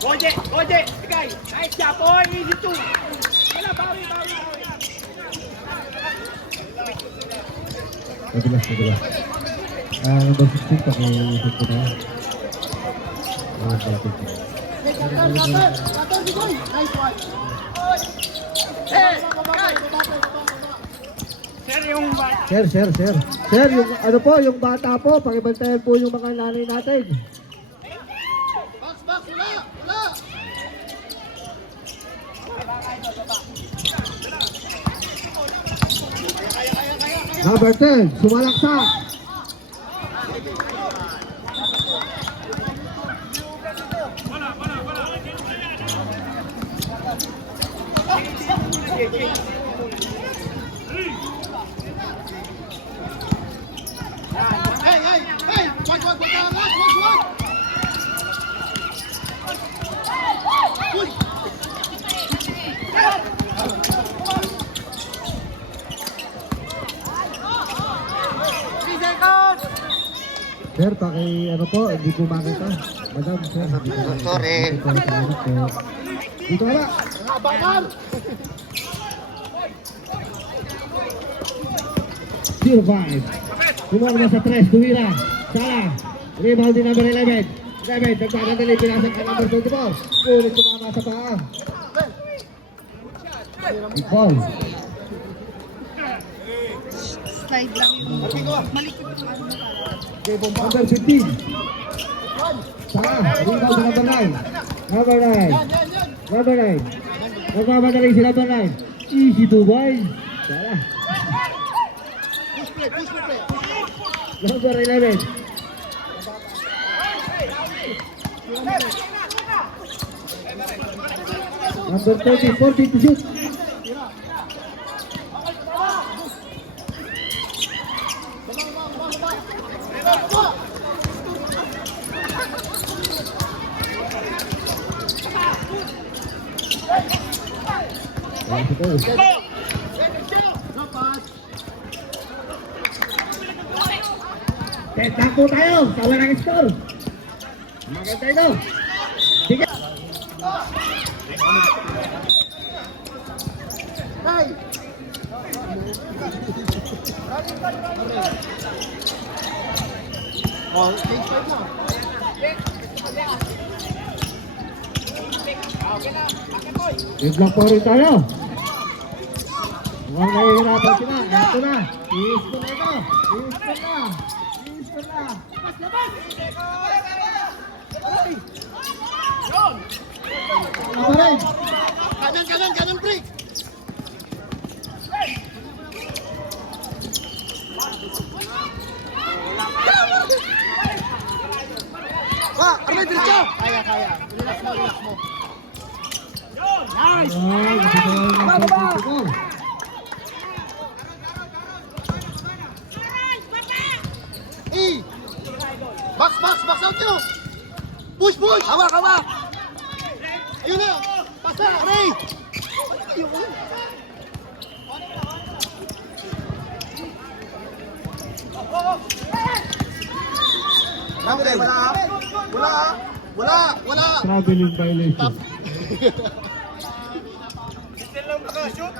Goje! Goje! Bigay! Nice job, boy! Easy two! Wala, bawi! Madulas. Number 16 pakiisip ko na. Sir, yung ano po, yung bata po, pakibantayan po yung mga nanay natin. Box, wala! Number 10, sumalaksak. Hey! Wag! Uy! Sir, ano po, hindi po makita. Madam, sir. Sorry. Dito na. Bakal! 0-5. Kumama sa 3, tumira. Sala. Rebound din number 11. 11, nagpapandali, pinasok ka number 24. Ulit sumama sa paa. Ball. Slide lang yung malikot yung ano na para. Number 15. Sala. Rebound sa number 9. Number 9. Nagpapandali si number 9. Easy to boy. Sala. Push play. Number 11. Number 30, 40 to shoot. Takbo tayo sa walang score. Maganda ito. Sige. Hey! Oh, change part na. I-block po rin tayo. Mukhang nahihirapan sila. Ito na. I-spoon na ito. I-spoon na. Kanan break. Arnay, diretso. Kaya. Relax mo. Nice! Box out nyo. Push. Hawak. Ayun na. Pasa, Arnay. Wala. Traveling violation. Still lang nakashoot.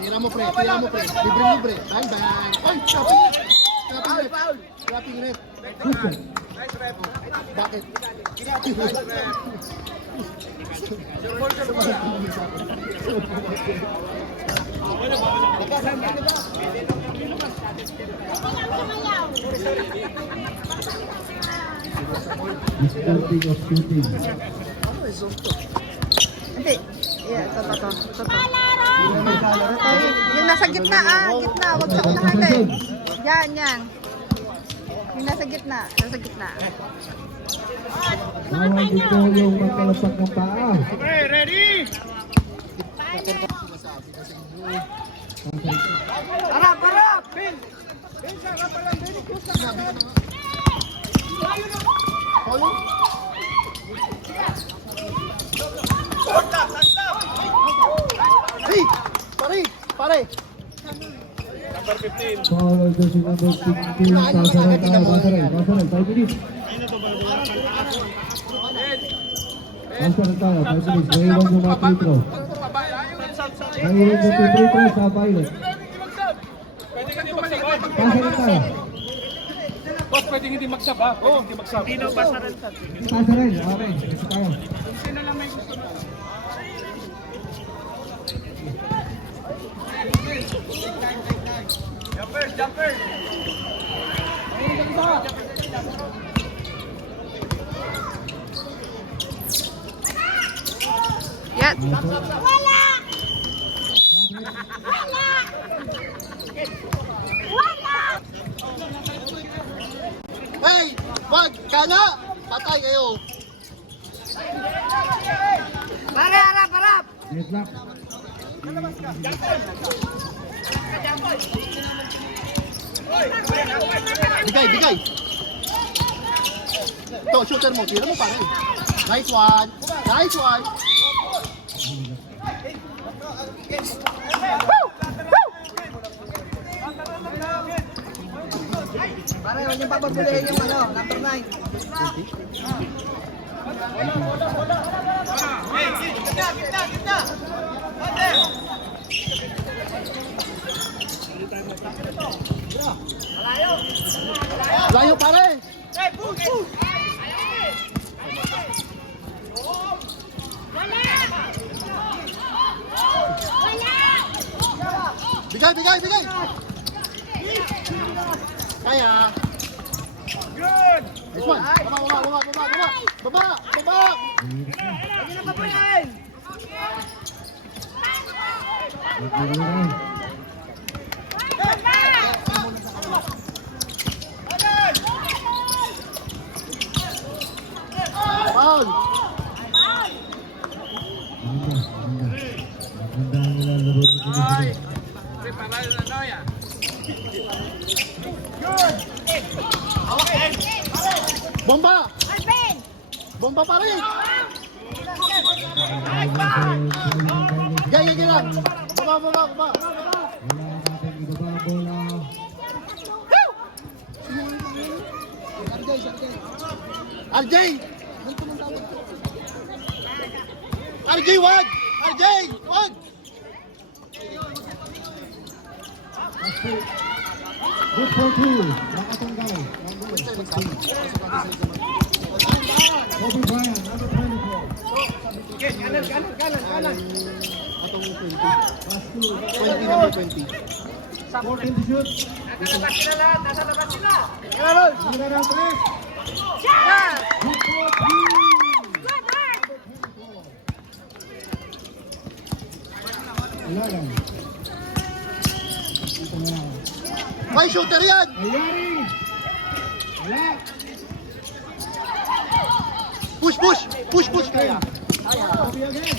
Tira mo, pre. Libre. Bang. Ay, Dropping net. Bakit? Disturbing of shooting. Hindi. Ito. Yung nasa gitna, gitna. Huwag sa unahan eh. Yan. Yung nasa gitna. Bawal dito yung magkalapak ng paa. Okay, ready? Harap! Ben, sarap pa lang. Ben, ikusa ka. Stop! pare. Foul on jersey number 16, Tasaran tayo, Basaray, 5 minutes. Basaran tayo, 5 minutes, naiwan yung mga free throw. Naiwan yung free throw sa Violet. Basaran tayo. Boss, pwedeng hindi magsab ha? Pwedeng hindi magsab. Hindi na basaran sa. Basaran, okay, ito tayo. Sino lang may gusto na? Jumper, jumper! Yan. Hey! Wag! Kana! Patay kayo! Pare, harap, harap. Deadlock. Bigay, bigay! Ito, shooter mo. Tira mo pare. Nice one! Nice one! Pare, huwag niyo papabulihin yung ano, number 9. Layo pare! Bigay, bigay, bigay! Kaya! Good! Nice one! Baba, baba, baba, baba, baba! Baba, baba! Huwag niyo na papabulihin. Foul! Magandang nilalaro dito. Preparar na Noya. Bomba! Bomba pare! Gaya, gaya lang! Baba, baba, baba! Wala natin ibaba ang bola. RJ! RJ, wag! RJ, wag! Good for two. Nakatanggal. Kobe Bryant, number 24. Kanan. Atong 20. Pass to 20 number 20. 14 to shoot. Nasa labas sila lahat. Nasa labas sila. Number ng 3. Yan. Good for three. Wala lang. Ito na lang. May shooter yan! Ayari! Wala! Push, push! Push, push! Kaya! Kobe again!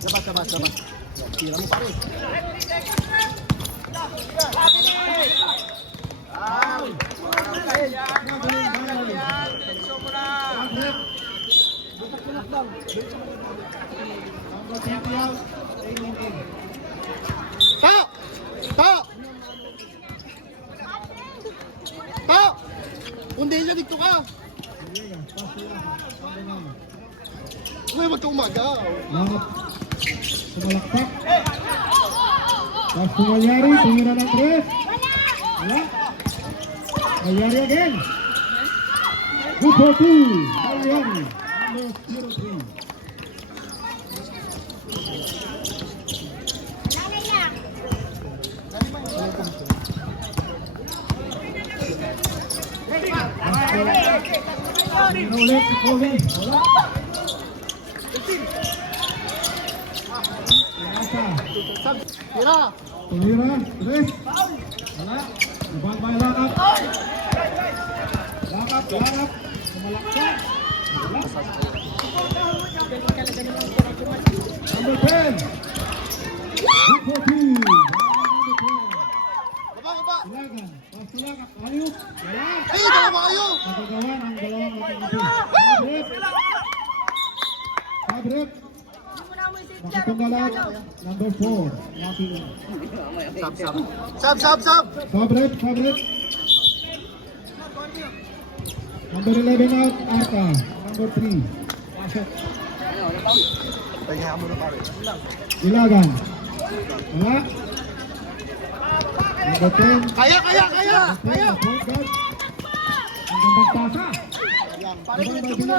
Labas, labas, labas. Tira mo pare. Ta! Ta! Ta! Hindi niya dito ka! Uy, wag ka umaga. Langat. Sumalakpak. Pass to Malyari. Tumira ng 3. Wala. Malyari again. Good for 2. Malyari. Number 03. Ulit si Kobe. Wala. Tira! Tumira. 3. Wala. Ibang may lakap. Lakap. Sumalakpak. Wala. Number 10. Good for 2. Baba, baba! Ilagan. Pass to lakap. Ayup. Wala. Ay, dalawa kayo! Magagawa ng dalawang ating ito. Padrip. Makatunggalan. out. Number 4. Lucky. Sub. Fabric. Number 11 out. Arta. Number 3. Pasok. Pahinga ka muna pare. Ilagan. Wala. Number 10. Kaya. Point guard. Ang gandang pasa. Pare, ganito muna.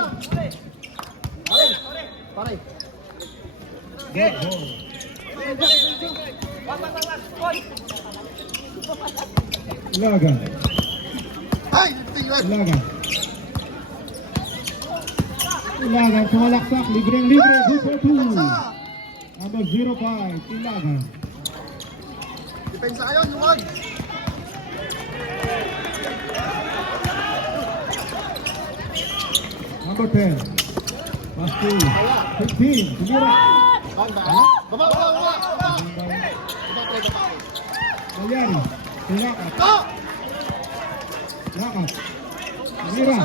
Pare. Good ball. Ilagan. Ay, tingnan. Ilagan. Sumalaksak. Libre. Good for 2. Number 05. Ilagan. Depensa kayo, lumag. Number 10. Pass to 15. Tumira. Baba. Mayari. Tulakat. Oh! Lakat. Tumira.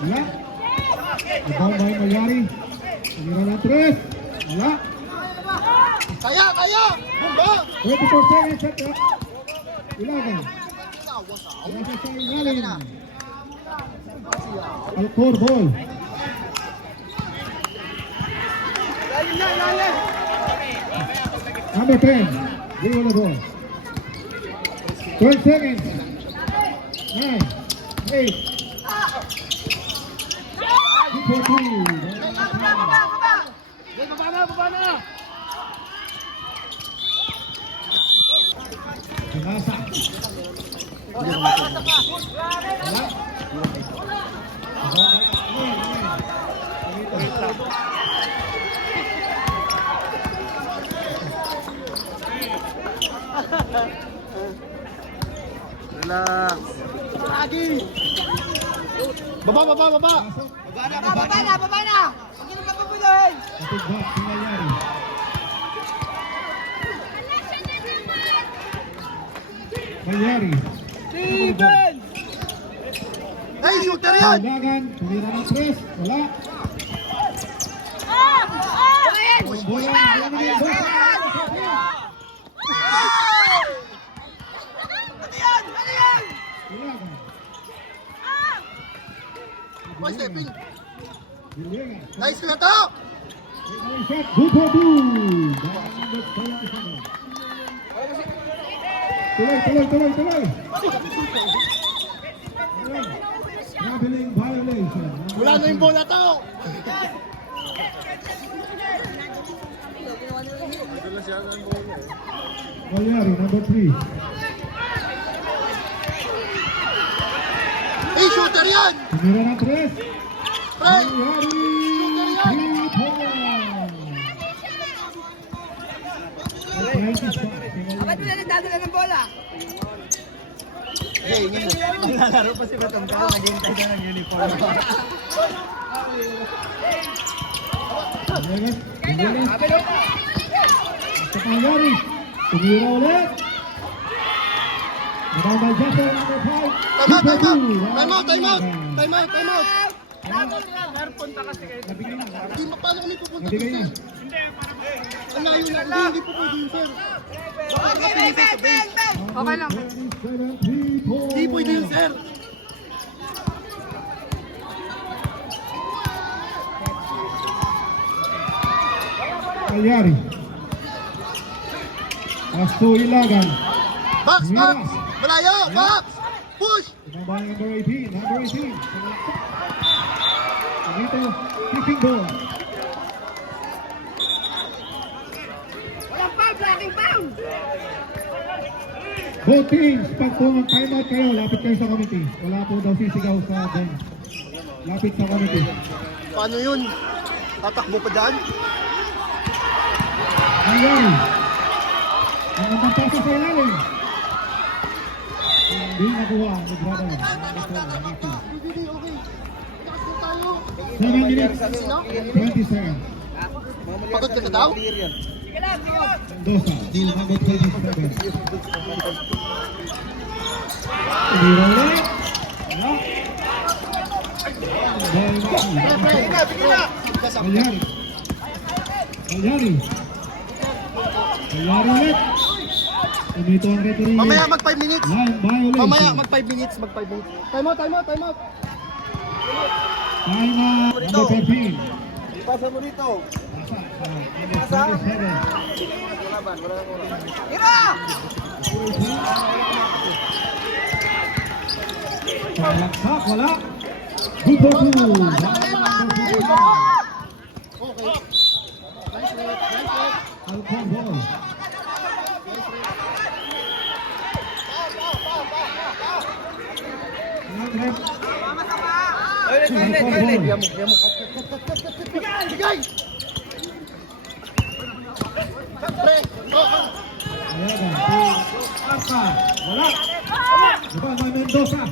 Wala. Ibang by Mayari. Tumira ng 3. Wala. Kaya! Bumba! 24 seconds at the Ilagan. Nasa sa ilalim. Alcor ball. Number 10. Give on the ball. 12 seconds. 9, 8. Good for 2. Baba na! Pagasa. Wala. Relax. Baba. Baba na! Huwag niyo papabuloy! Kapag back, Mayari. Mayari. Steven! Ay, shooter yan! Ilagan. Tumira ng 3. Wala. Boyan. Ilagan. Boy, stepping. Ilagan. Nice na to! Shot. Good for 2. Tuloy. Traveling violation. Wala na yung bola to! Mayari, number 3. Ay, shooter yan! Tumira ng 3. Fred! Mayari. Shooter yan! 3 points. Ba't nila nagdadala ng bola? Hey, ngayon. Naglalaro pa si Batamkal, naghihintay na ng uniform. Sa Mayari. Tumira ulit. Nababay Jaffer, number 5. Time out! Sir, punta kasi kayo. Hindi paano kami pupunta Nabigay dun, na. sir? Ang layo na, hindi po pwede yun, sir. Baka nakapili sa base. Okay lang. 3 points. Hindi pwede yun, sir. Mayari. Pass to Ilagan. Box! Malayo! Box! Push! Tumabay number 18. Dito, keeping ball. Walang foul, blocking foul! Both teams, pag po mag-timeout kayo, lapit kayo sa committee. Wala po daw sisigaw sa bench. Lapit sa committee. Paano yun? Tatakbo pa dyan? Mayari. Ang andang pasa sa ilalim. Hindi nakuha ni brother. Hindi, okay. Takas na tayo. 7 minutes, 20 seconds. Pagod ka na daw? Mendoza, di number 27. Tumira ulit. Wala. Bigyan na! Mayari. Nangyari ulit. Umito ang referee. Mamaya mag 5 minutes. Line violation. Mamaya mag 5 minutes, mag 5 minutes. Time out. Time out. Number 13. Pasa mo dito. Pasa. Number 27. Ira! Palaksak, wala. Good for two. Alcon ball. Bigay! Pre! Ayan, Alca. Wala. Diba, may Mendoza.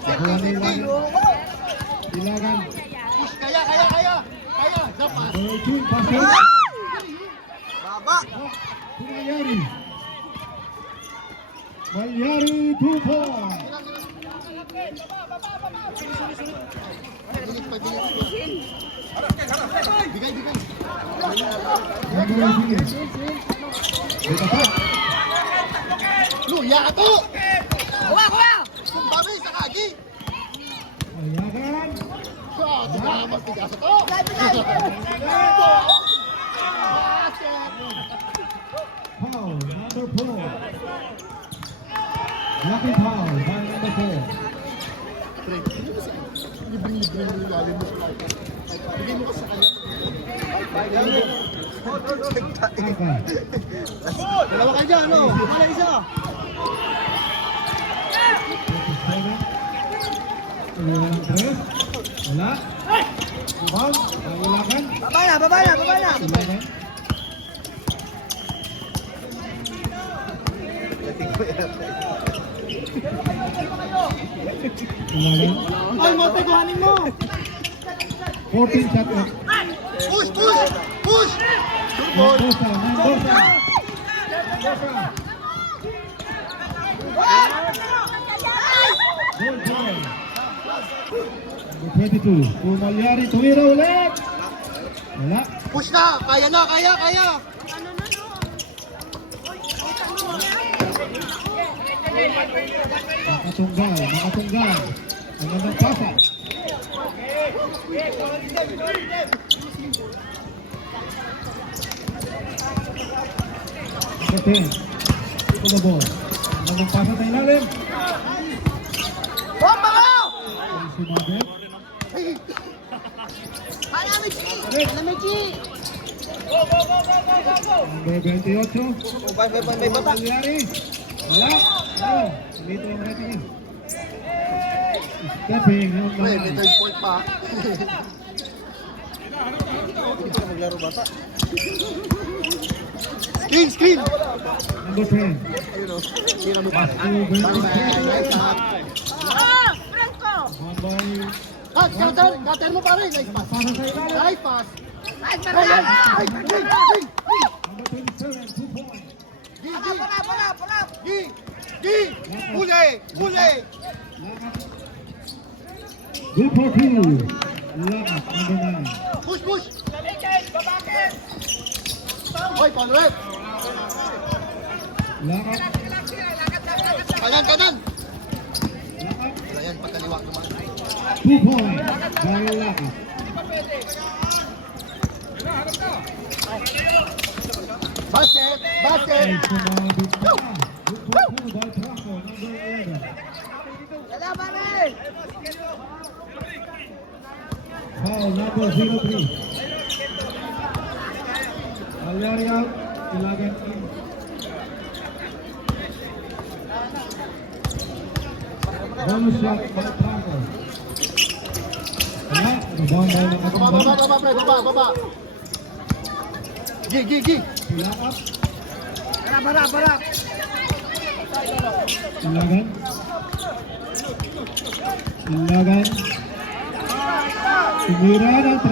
Wala nila. Ilagan. Push, kaya! Dapat! Berjun, pasok. Baba! Malyari. Malyari, 2 points. Bigay! Number 18. Ito. Luya ka to! Kuha! Babi sa kagi! Ilagan. Mas tigas ito! Foul, number 4. Blocking foul by number 4. Libre yung lalim mo sa kanya. Bigay mo ka sa kanya. Alca. Dalawa ka dyan, ano? Wala isa! 27. Walang 3. Wala. Foul. Ilagan. Baba na! Ilagan. Ilagan. Ay, Mote, kuhanin mo! 14 shot up. Push! Mendoza. Goal boy. Number 22. Pumalyari. Tumira ulit. Wala. Push na! Kaya! Makatunggal. Ang gandang pasa. Number 10. Ito na ball. Ang gandang pasa sa ilalim. Bomba mo! Ang sumabit. Number 28. May bata! Pumalyari. Wala. Dito ang referee. Stepping on the May line. third point pa. Hindi ka maglaro bata. Screen! Number 10. Ayun o. Hira mo pa. Pass to Bernie. Ah! Franco! One by Cutter mo pare. Nice pass. pasa sa ilalim. Nice pass. Ay, Ay! Number 27. 2 points. Para! Huli! Good for 2. Lakas. Number 9. Push! Hoy, paano rin? Lakas. Kanan! Lakas. Ayan, pagkaliwa naman. 2 points. By Lakas. Basket! Ay, sumabit na. Good for 2 by Franco. Number 11. Foul number 03. Malyari out. Ilagan in. Bonus shot by Franco. Wala. Rebound by Nakatunggal. Baba! Gi! Sila up. Para! Ilagan. Tumira ng 3.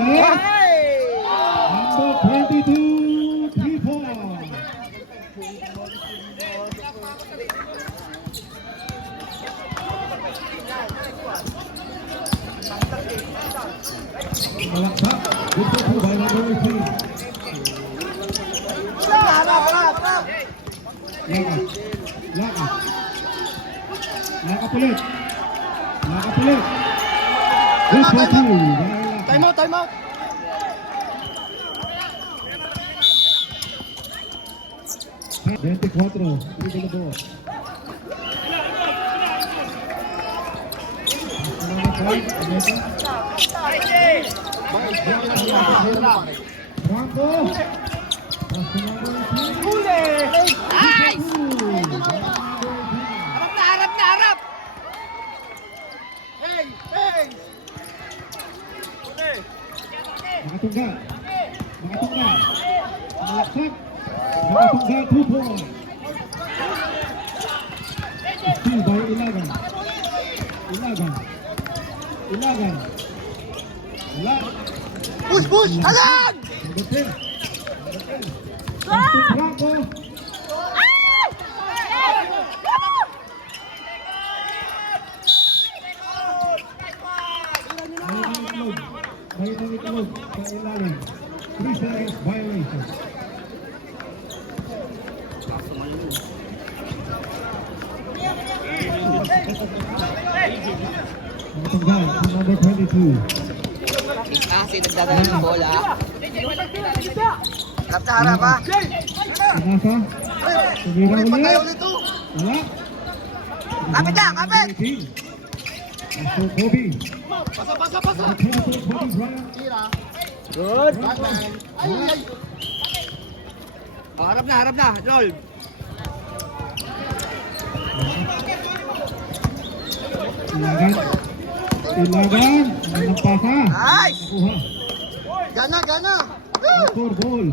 Number 22. 3 points. Malaksak. Good for 2 by number 18. Lakap. Lakap ulit. Lakap ulit. Good for two. Time out, time out. Veinticuatro. Triple ball. Franco. Nice! Harap na, harap! Hey, hey. Makatungga. Makatungga. Malaksak. Makatungga 2 points. Steal by Ilagan. Ilagan. Ilagan. Ilagan. Push, push. Alan! Number 10. Franco. May nangitlog sa ilalim. 3 seconds violation. Matanggal si number 22. Kasi nagdadala ng bola. Harap na harap ha. Inasa. Tumira Ulit, patay ulit. ulit to. Wala. Kapit lang, kapit! So Kobe. Pasa, pasa, pasa. Kobe Bryant. Tira. Good! Batman. Ay, ay, ay. Harap na, Lol. Ilagan. Ilagan. Ang pasa. Nice! Nakuha. Gana, gana. Score ball.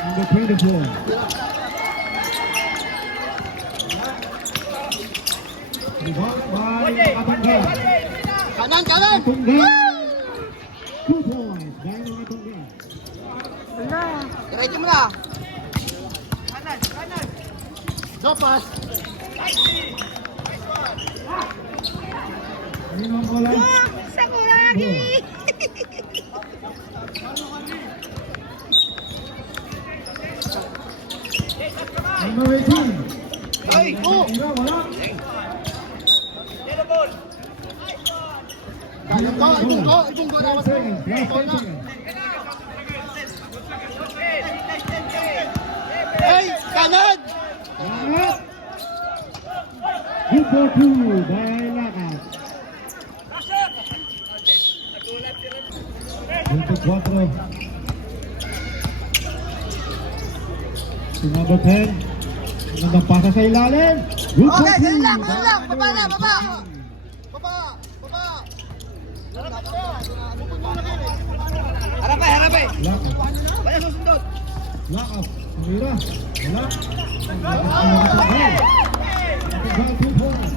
Number 24. Rebound by Atangga. Kanan, kanan. Atangga. 2 points. Dahil ng Atangga. Diretso mo na. No pass. Ayun ang bola. Sa lagi. Number 18. Ay, Oh. Tira, wala. Kaya to, ibunggo, ibunggo na. 10 seconds. Last 10 seconds. Hey, kanan. Wala. Good for 2 by Lakas. 24. Si number 10. Magandang pasa sa ilalim. Good for Okay, 2 ganun lang, by ganun lang. Baba na, baba. Baba, baba. Harap eh, harap eh. Lakas. Wala susundot. Lakas. Tumira. Wala. Atangga 2 points.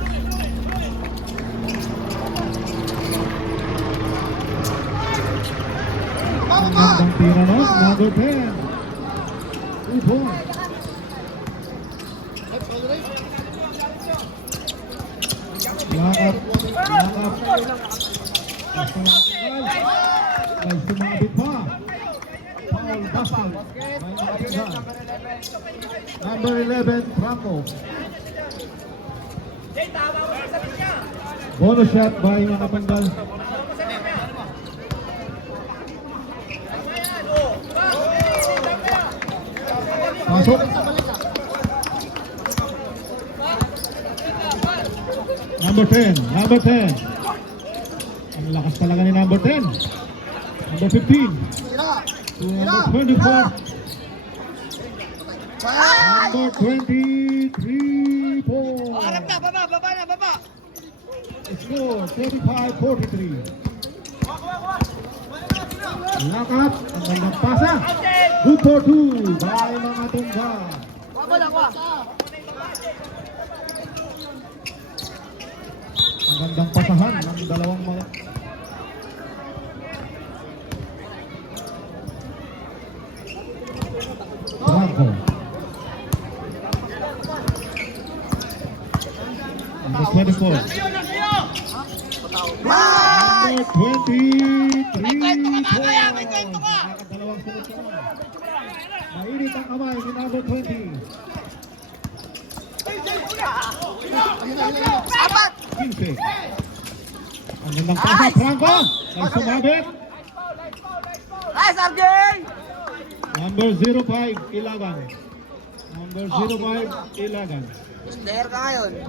Baba, baba. Magandang tira nun. Number 10. 2 points. Lakap. Lakap. Ay, sumabit pa. Foul basket. May nakatira. Number 11, Franco. Bonus shot by Nakapanggal. Pasok. Number 10, number 10. Ang lakas talaga ni number 10. Number 15 Tira. to number 24. Kaya. Number 23 points. Harap na, baba, baba na, baba. Score 35-43. Lakap, ang gandang pasa. Good for 2 by mga Tungga. Wala, wala. Ang gandang pasahan ng dalawang mga... Franco. Number 24. Number 23. Masakit ang kamay ni number 20. Apat! 15. Ang gandang pasa, Franco. Ay sumabit. Nice, RJ! Number 05, 11. Number 05, 11. There ka ngayon.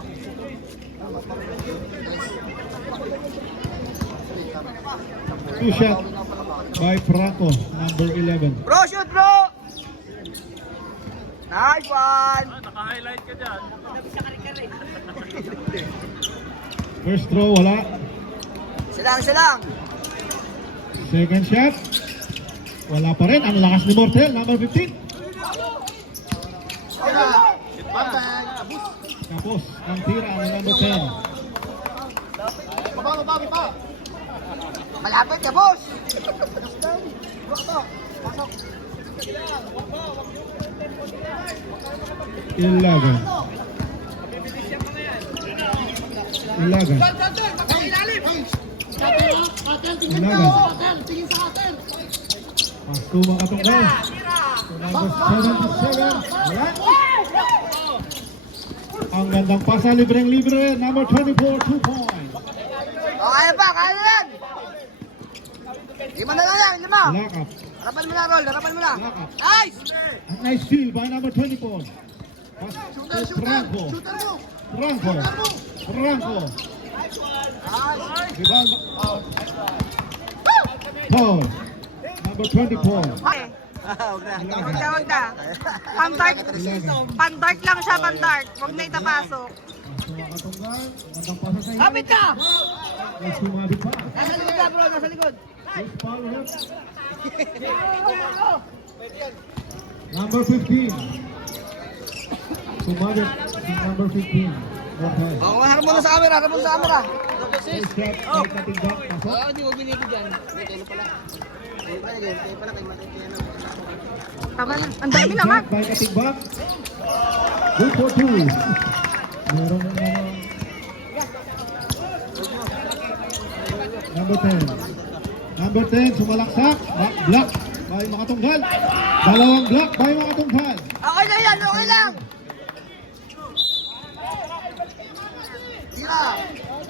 Two shot by Franco, number 11. Bro, shoot bro! Nice one! First throw, wala. Silang. Second shot. Wala pa rin. Ang lakas ni Mortel, number 15. Tapos, ang tira ng number 10. Malapit ka, boss! 11. 11. 11. Pasto makatunggal. Number 77. Wala. Ang gandang pasa, libreng-libre. Number 24, 2 points. O, kaya pa, kaya yan! Lima na lang yan, lima! Lock up. Harapan mo na, Roll, harapan mo na! Lock up. Nice! A nice steal by number 24. Pass to Franco. Franco. Franco. Rebound. Paul. Number 24. Huwag na. Pan-dart lang siya, pan-dart. Huwag na itapasok. Makatunggal. Magandang pasa sa Kapit ka! Ay sumabit pa. Nasa likod ka, bro, nasa likod! First foul hit. Number 15. Sumabit si number 15. Okay. O, harap mo na sa camera, harap mo na sa camera! First shot ay katigbak. Pasok. Oo, hindi mo binigay dyan. Hindi, kayo pala. Kayo pala, kayo matitiyan. Tama na. Ang dami First naman. shot by katigbak. Good for 2. Meron ng number 10. Number 10, sumalaksak. Block by Makatunggal. Dalawang block by Makatunggal. Okay lang yan, okay lang! Tira!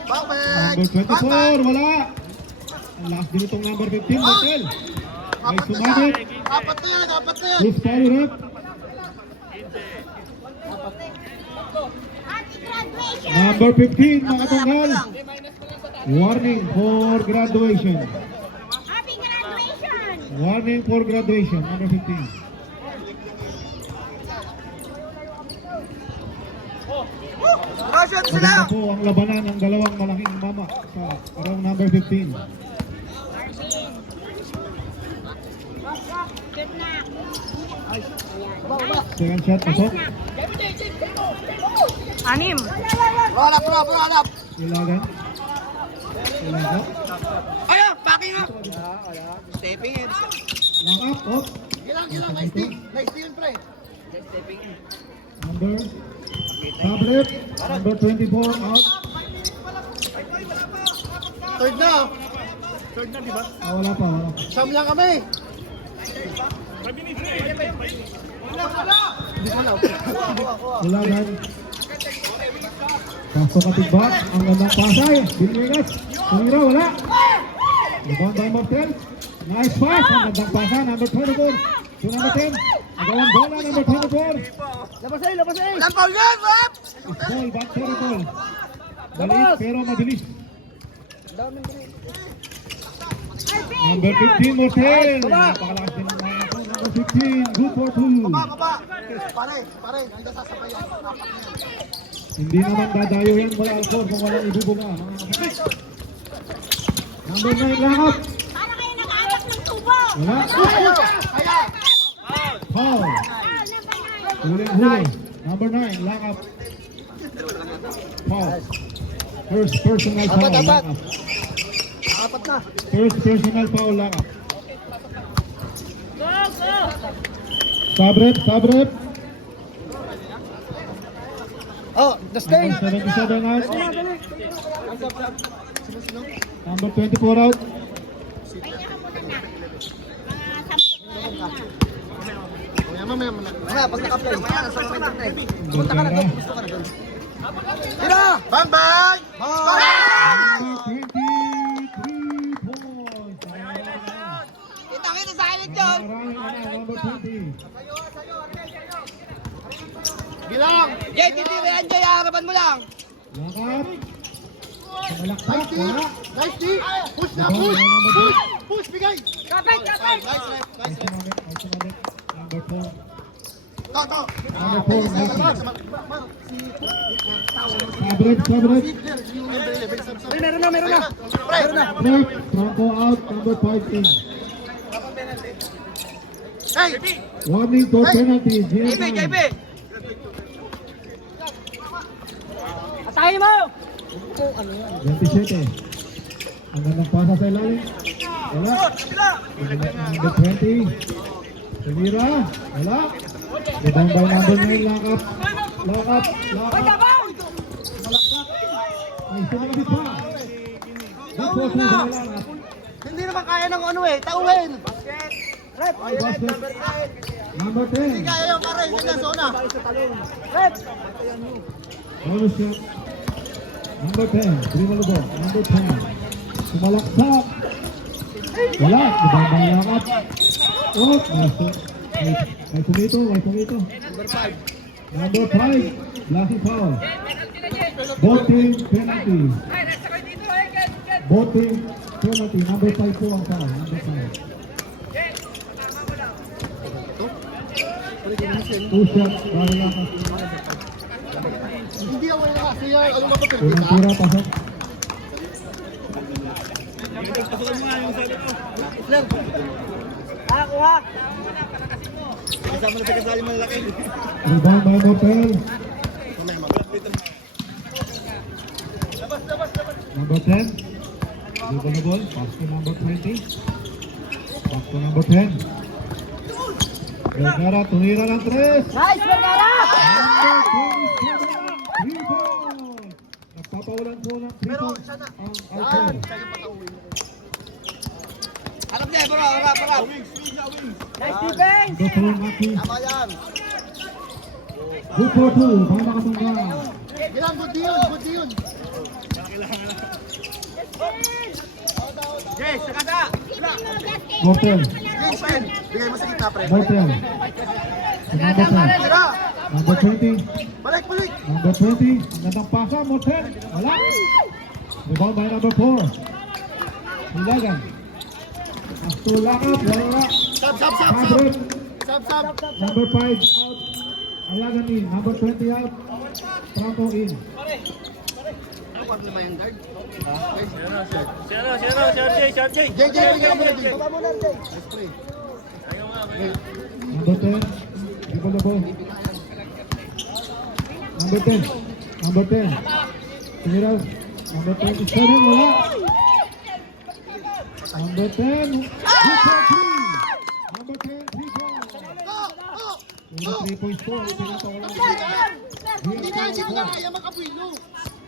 Number 24, wala. Ang last din itong number 15, Martel. Ay sumabit. Apat na yan! First foul rep. Number 15, Makatunggal. Warning for graduation. Happy graduation! Warning for graduation, number 15. Bro, shoot sila! Maganda po ang labanan ng dalawang malaking mama sa arong number 15. Good luck! Second shot, pasok. Anim. Roll up! Ilagan. Ilagan. Ayun, backing up! Stepping in. Lock up, off. Nice steal, pre. Stepping in. Number Sabrip, number 24 out. Third na. Third na, di ba? Wala pa. Siyam lang kami. Ilagan. Pasto katigbak, ang gandang pasay. Biniligas. Tumira, wala. Rebound by Martel. Nice pass, ang gandang pasa, number 24. To number 10. Nagawang bola, number 24. Walang foul yan, Rob! Ball, back terrible. Maliit pero mabilis. Number 15, Mortel. Napakalakas din ng mga ito. Number 15, good for 2. Kaba. Pare. Hindi sasabay yan. Apat na yan. Hindi naman dadayo yan wala alcohol kung walang ibubuga. Mga kapatid. Number 9, lakap. Para kayo nag-aatak ng tubo! Wala. Foul. Huli. Number 9, lakap. Foul. First personal foul, lakap. Apat na. First personal foul, lakap. Sabrep. Oh, the Number 77 out. Number 24 out. Pahinga ka muna na. Mga 10 na. Mamaya. Mamaya, pag naka-play, mamaya, nasa momentum na eh. Punta ka na doon, gusto ka na doon. Tira! Bang, bang! Number 23 points. Kita sa akin yun! Number 20. Bilang! Jay, titira yan, Jay, harapan mo lang. Lakad. Malakpak. Wala. Nice D! Push na, Number push! two. Push, bigay! Kapit, kapit. Nice. Ay, sumabit. Number 4. To. Number 4. Sabag. Sabrad. Meron na. Break. Franco out. Number 5 in. Hey! Warning for penalty. JB, JB! Atayin mo. 27. Ang gandang pasa sa ilalim. Wala. Number 20. Tumira. Wala. Rebound by number 9. Lakap. Malakpak. Ay, sumabit pa. Good for two by lakap. Hindi naman kaya ng ano eh, tauhin! Basket. Number 10. Kaya yung pare, yun na zona. Bonus shot. Number 10. Dribble the ball. Number 10. Sumalaksak. Wala. Rebound by lakap. Oh, may tumito. Number 5. Lassie foul. Both teams penalty. Both teams penalty. Number 5 po ang foul. Number 5. Two shots para lakas. Hindi ako yung kasi ano ba ito? Unang tira, pasok. Rebound by Motel. Number 10. Dribble the ball. Pass to number 20. Pass to number 10. Vergara, tumira ng 3. Nice, Vergara. Number 27. 3 points. Nagpapawalan po ng 3 points ang Alcor. Harap niya, harap. Nice defense. Number 4, Maki. Tama yan. Good for 2. Para makatangga. Bilang, good yun. Jay, sakada! Motel. Bigay mo sa gitna, pre. Motel. Number 10. Tira! Number 20. Balik! Number 20. Gandang pasa. Motel. Wala. Rebound by number 4. Ilagan. Asto lakap. Wala. Sab! Sabrad. Sab! Number 5 out. Alagan in. Number 20 out. Franco in. Huwag naman yung guard. Shot, Jay. Jay, bigay mo na, Jay. Baba mo na, Jay. Nice play. Number 10. Dribble the ball. Number 10. Number 10. Tumira. Number 27. Wala. Number 10. Good for 3. Number 10. 3 points. Una 3 points po. Pinatawalan. Hindi na kaya makapilo.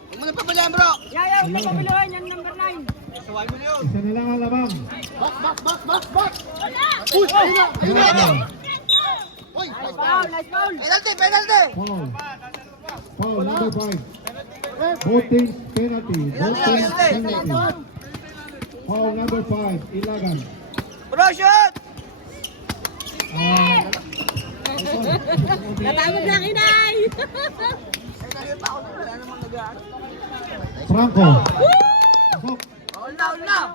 Huwag mo na pabalaan, bro! Yayaw, papabiluhan yung number 9. Saway mo na yun! Isa na lang ang lamang. Back! Push! Ayun na! Foul. Uy! Nice foul. Penalty! Foul. Number 5. Both teams penalty. Both teams penalty. Foul number 5. Ilagan. Bro, shoot! Natawag lang, inay. Franco. Pasok. All na!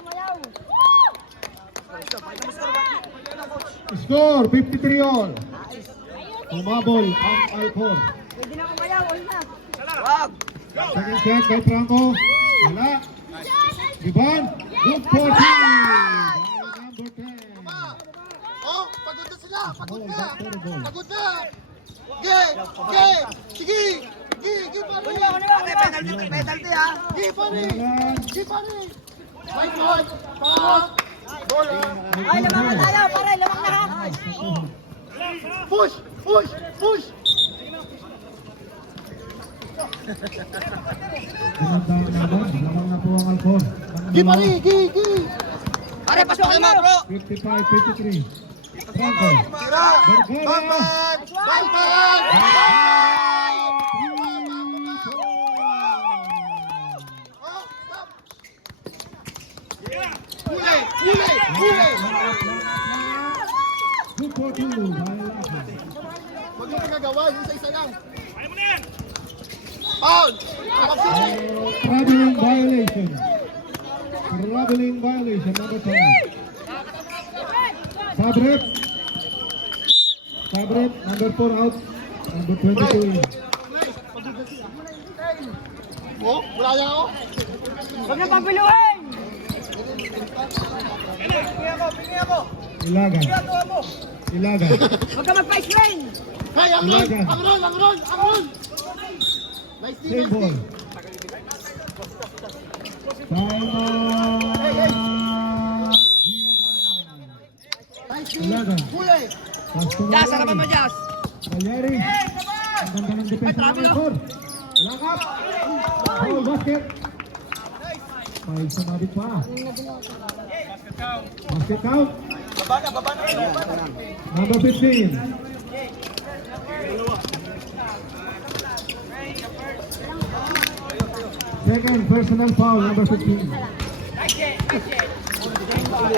Score 53 all. Umabol ang Alcor. Pwede na kumayaw, all na. Wag! Second shot by Franco. Wala. Rebound. Good for 2. Number 10. Oh, pagod na sila! Pagod na! Terrible. Pagod na! Sige! Sige, pare! Penalty ha! Sige, pare! Ilagan. Sige, pare! Right point! Pass! Ay, lamang na tayo, pare, lamang na ha. Push! Lamang na po ang Alcor. Gi, pare! Gi! Pare, pasokin mo, bro! 55-53. Franco. Tira! Vergara. Bangban! Oh, stop! Huli! Huli! Huli! Good for two. Huwag mo nagagawa, yung isa-isa lang. Foul! Traveling violation. Traveling violation number 10. Sabret. Sabret, number 4 out. Number 22 in. Oh, wala niya ako. Huwag na papiluin! Ilagan. Ilagan. Huwag ka magpa-screen! Hey, ang run! Ang run! Ang run! Ang run! Nice team, Same nice ball. team. Nice team. Ilagan. Huli! Jas, harapan mo, Jas. Kalyari. Ang ganda ng depensa ng Alcor. Lakap. Foul basket. May sumabit pa. Basket count. Number 15. Second personal foul, number 15.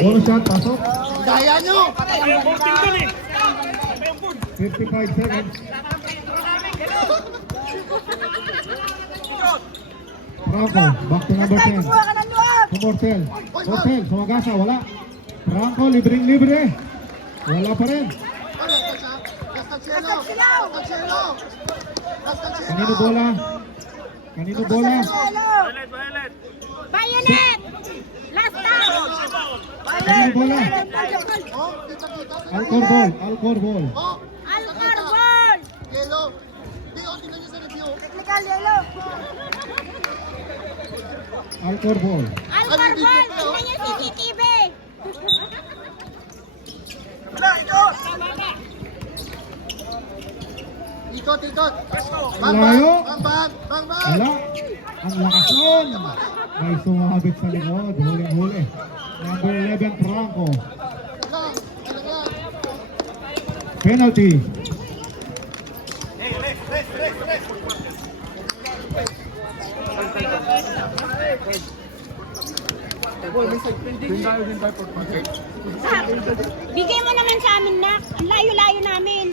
Bonus shot, pasok. Daya nyo! 55 seconds. Franco, back to number 10. Kumuha ka ng luwag! To Mortel. Mortel, sumagasa, wala. Franco, libreng-libre. Wala pa rin. Ano, Last Cielo! Last Cielo! Last Kanino bola? Kanino bola? Violet! Last time! Kanino bola? Oh, kita-kita. Alcor ball, Alcor ball. Oh, Alcor ball! Yelo. Di, oh, tingnan nyo sa review. Technical yellow! Alcor ball. Alcor ball! Tingnan yung CCTV! Ikot, ikot. Layo. Bang, bang. Wala. Ang lakas nun. May sumabit sa likod. Huling-huli. Number 11, Franco. Lang, lang. Penalty. Bigay mo naman sa amin, nak. Ang layo-layo namin.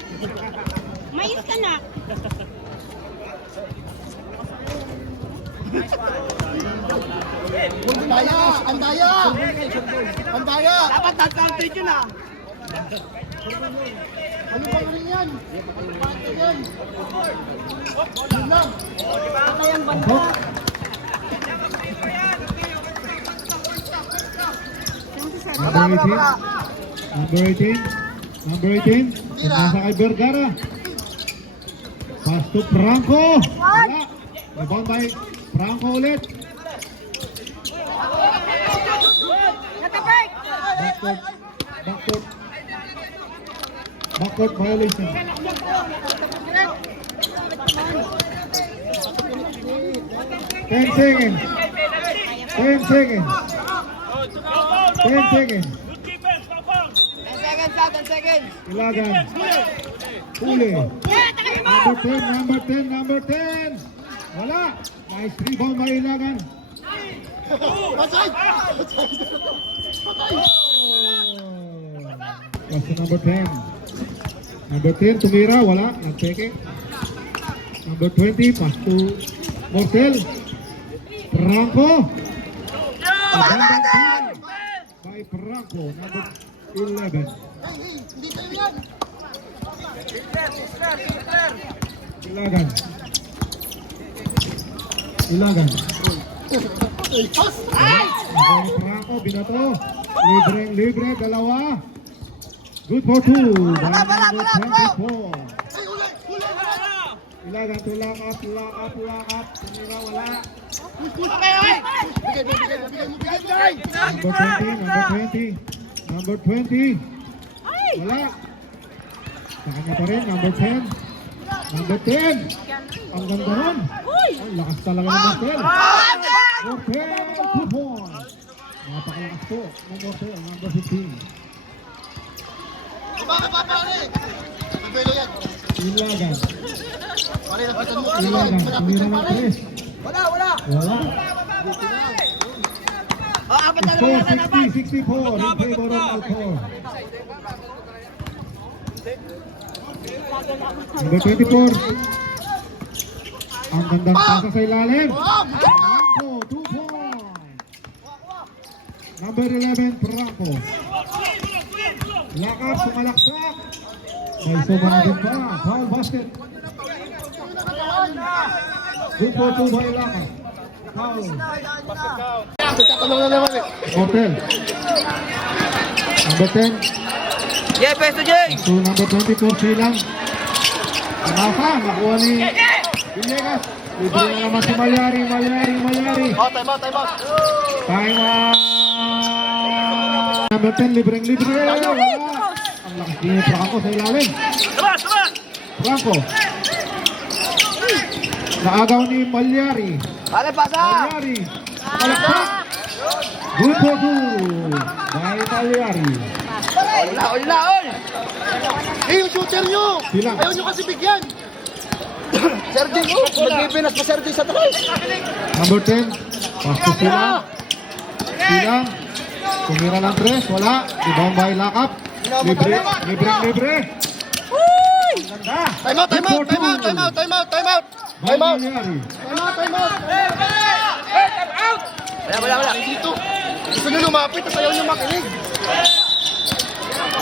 Mayos ka, nak. Daya, ang daya. Ang daya. Dapat nag-country yun ah. Ano bang rin yan? Pante yan. Yun lang. Pasok. Number 18. Number 18. Nasa kay Vergara. Pass to Franco. Wala. Rebound by Franco ulit. Nakabike! Backcourt. Backcourt violation. 10 seconds. 10 seconds. 10 seconds. 10 seconds. Ilagan. Huli. Number 10. Wala. Nice rebound by Ilagan. Patay! Pass to number 10. Number 10, tumira, wala. Nagpeke. Number 20, pass to Mortel. Franco. Abandoned by Franco, number 11. Hey, hindi kayo yan. Ilagan. Ilagan. Pass! Ni Franco, binato. Libre, dalawa. Good for two. By number 24. Ay, huli! Ilagan to lock up. Tumira, wala. Bigay! Number 20. Wala. Sa kanya pa rin, number 10. Number 10. Ang ganda nun. Ang lakas talaga ng Mortel. Mortel, 2 points. Napakalakas po ng Mortel, number 15. Ilagan. Ilagan. Tumira ng 3. Wala, wala. Wala. Apat na Score naman na 60-64 in favor of Alcor. Number 24. Ang gandang pasa sa ilalim. Franco, 2 points. Number 11, Franco. Lakap, sumalaksak. May sumagin pa. Foul basket. Good for 2 by Lakap. Foul. Hotel. Number 10. Yeah, peso, Jay! To number 24, silang. Nasa, nakuha ni Villegas. Libre na naman si Malyari. Time out. Time out. Number 10, libreng-libre. Wala. Ang lakas ni Franco sa ilalim. Franco. Naagaw ni Malyari. Pare, pasa! Malyari. Palakpak. Good for 2 by Malyari. Ol! Eh, yung shooter nyo! Silang. Ayaw nyo kasi bigyan! Sergi, nagbibinas pa Sergi sa taas! Number 10, pass to Silang. Silang. Tumira ng 3, wala. Rebound by Lakap. Libre. Ganda. Time out! By Malyari. Wala. Dito! Gusto nyo lumapit at ayaw nyo makinig!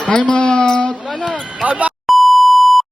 Time out. Wala na! Foul ba?